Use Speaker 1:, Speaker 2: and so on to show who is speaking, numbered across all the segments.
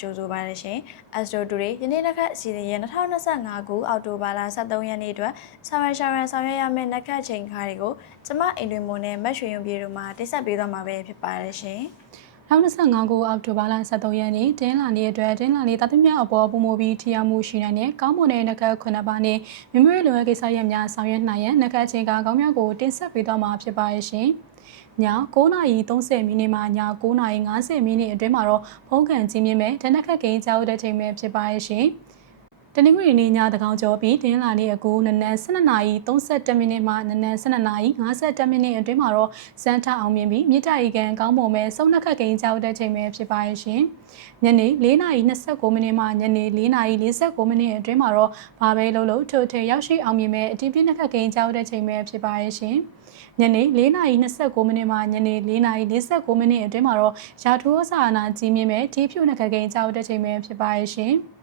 Speaker 1: ကြိုဆိုပါရရှင်။ Astro Today ယနေ့တစ်ခါအစီအစဉ်ရဲ့2025ခုအောက်တိုဘာလ23ရက်နေ့အတွက်ဆောင်ရရှာရန်ဆောင်ရွက်ရမယ့်နှက်ခတ်ချိန်ခါတွေကိုကျမအိမ်တွင်မွန်နဲ့မတ်ရွှေရုံပြေတို့မှတင်ဆက်ပေးသွားမှာပဲဖြစ်ပါရရှင်။
Speaker 2: နောက်25ခုအောက်တိုဘာလ23ရက်နေ့တင်းလာနေ့အတွက်တင်းလာနေ့တာသမီများအပေါ်ပုံမူပြီးထီရမှုရှိနိုင်တဲ့ကောင်းမွန်တဲ့နကတ်ခုနှစ်ပါးနဲ့မိမိတို့လိုအပ်ကိစ္စရပ်များဆောင်ရွက်နိုင်ရန်နကတ်ချင်းကကောင်းများကိုတင်ဆက်ပေးသွားမှာဖြစ်ပါရဲ့ရှင်။ည 9:30မိနစ်မှည9:50မိနစ်အတွင်းမှာတော့ဖုန်းကန်ကြီးမြင့်မဲ့တနက်ခတ်ကိန်းကြောက်တဲ့ချိန်ပဲဖြစ်ပါရဲ့ရှင်။တနင်္ဂနွေနေ့ညတကောင်ကျော်ပြီးတင်းလာနေ့အကူနနက်12:32မိနစ်မှနနက်12:52မိနစ်အတွင်းမှာတော့စမ်းထအောင်မြင်ပြီးမြေတာရီကန်ကောင်းမွန်မဲ့စုံနှက်ခတ်ကိန်းကြောက်တဲ့ချိန်ပဲဖြစ်ပါရဲ့ရှင်။ညနေ4:29မိနစ်မှညနေ4:49မိနစ်အတွင်းမှာတော့ဘာပဲလုံးလုံးထိုထေရောက်ရှိအောင်မြင်မဲ့အတီးပြင်းနှက်ခတ်ကိန်းကြောက်တဲ့ချိန်ပဲဖြစ်ပါရဲ့ရှင်။ ညနေ4:29မိနစ်မှညနေ4:49မိနစ်အတွင်းမှာတော့ရာထူးစာနာကြီးမြင့်မဲ့ဒီဖြူနှက်ခတ်ကိန်းကြောက်တဲ့ချိန်ပဲဖြစ်ပါရဲ့ရှင်။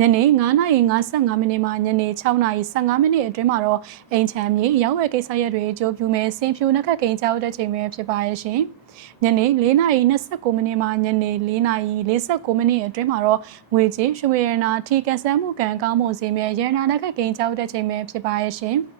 Speaker 2: ညနေ9:55မိနစ်မှညနေ6:15မိနစ်အတွင်းမှာတော့အိမ်ချမ်းမြေရောက်ဝယ်ကိစ္စရက်တွေအကျိုးပြုမဲ့စင်ဖြူနှက်ခတ်ကိန်းကြောက်တဲ့ချိန်ပဲဖြစ်ပါရဲ့ရှင်။ညနေ4:29မိနစ်မှညနေ4:49မိနစ်အတွင်းမှာတော့ငွေကြေးရွှေရနာထီကန်ဆန်းမှုကံကောင်းမွန်စေမြဲရနာနှက်ခတ်ကိန်းကြောက်တဲ့ချိန်ပဲဖြစ်ပါရဲ့ရှင်။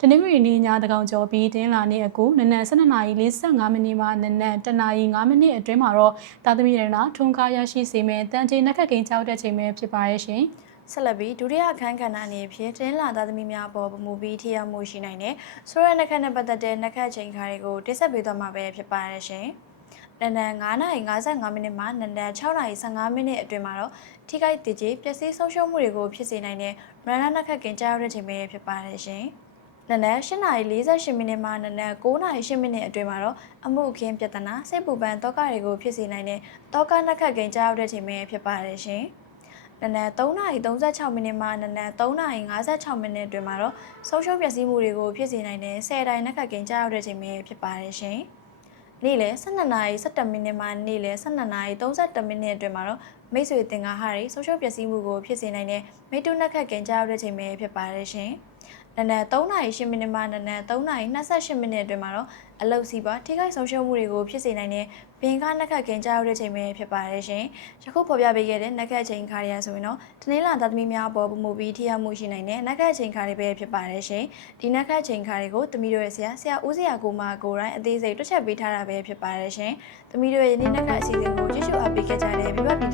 Speaker 2: တနင်္ဂနွေနေ့ညတကောင်ကျော်ပြီးတင်းလာနေ့အကူနနက်12:45မိနစ်မှနနက်1:05မိနစ်အတွင်းမှာတော့တာသမီရနာထွန်းကားရရှိစေမဲ့တန်ကျေနှက်ခတ်ကိန်းကြောက်တဲ့ချိန်ပဲဖြစ်ပါရဲ့ရှင်။
Speaker 1: ဆက်လက်ပြီးဒုတိယအခန်းကဏ္ဍအနေဖြင့်တင်းလာသားသမီးများအပေါ်ဗမှုပြီးထိရောက်မှုရှိနိုင်တဲ့ဆိုရနှက်ခတ်နဲ့ပတ်သက်တဲ့နှက်ခတ်ချိန်ခါတွေကိုတင်ဆက်ပေးသွားမှာပဲဖြစ်ပါရရှင်။နနက်9:55မိနစ်မှနနက်6:15မိနစ်အတွင်းမှာတော့ထိခိုက်တည်ကြည်ပျက်စီးဆုံးရှုံးမှုတွေကိုဖြစ်စေနိုင်တဲ့မရဏနှက်ခတ်ကင်ကြားရောက်တဲ့ချိန်ပဲဖြစ်ပါရရှင်။ နနက်8:48မိနစ်မှနနက်9:08မိနစ်အတွင်းမှာတော့အမှုအခင်းပြဿနာစိတ်ပူပန်တောကတွေကိုဖြစ်စေနိုင်တဲ့တောကနှက်ခတ်ကင်ကြားရောက်တဲ့ချိန်ပဲဖြစ်ပါရရှင်။နနက်3:36မိနစ်မှနနက်3:56မိနစ်အတွင်းမှာတော့ဆုံးရှုံးပျက်စီးမှုတွေကိုဖြစ်စေနိုင်တဲ့10တိုင်နှက်ခတ်ကင်ကြားရောက်တဲ့ချိန်ပဲဖြစ်ပါတယ်ရှင်။နေ့လယ်12:17မိနစ်မှနေ့လယ်12:31မိနစ်အတွင်းမှာတော့မိတ်ဆွေတင်ကားဟာတွေဆုံးရှုံးပျက်စီးမှုကိုဖြစ်စေနိုင်တဲ့မိတုနှက်ခတ်ကင်ကြားရောက်တဲ့ချိန်ပဲဖြစ်ပါတယ်ရှင်။ နနက်3:08မိနစ်မှနနက်3:28မိနစ်အတွင်းမှာတော့အလုတ်စီးပွားထိခိုက်ဆုံးရှုံးမှုတွေကိုဖြစ်စေနိုင်တဲ့ဘင်ကားနှက်ခတ်ကင်ကြားရောက်တဲ့ချိန်ပဲဖြစ်ပါတယ်ရှင်။ယခုဖော်ပြပေးခဲ့တဲ့နှက်ခတ်ချိန်ခါရဆိုရင်တော့တနင်္လာသားသမီးများအပေါ်ပုံမူပြီးထိရောက်မှုရှိနိုင်တဲ့နှက်ခတ်ချိန်ခါတွေပဲဖြစ်ပါတယ်ရှင်။ဒီနှက်ခတ်ချိန်ခါတွေကိုသမီးတို့ရဲ့ဆရာဆရာဦးစရာကိုမကိုယ်တိုင်အသေးစိတ်တွက်ချက်ပေးထားတာပဲဖြစ်ပါတယ်ရှင်။သမီးတို့ရဲ့ဒီနှက်ခတ်အစီအစဉ်ကိုကြည့်ရှုအားပေးခဲ့ကြတဲ့မိဘပြည်သူများအား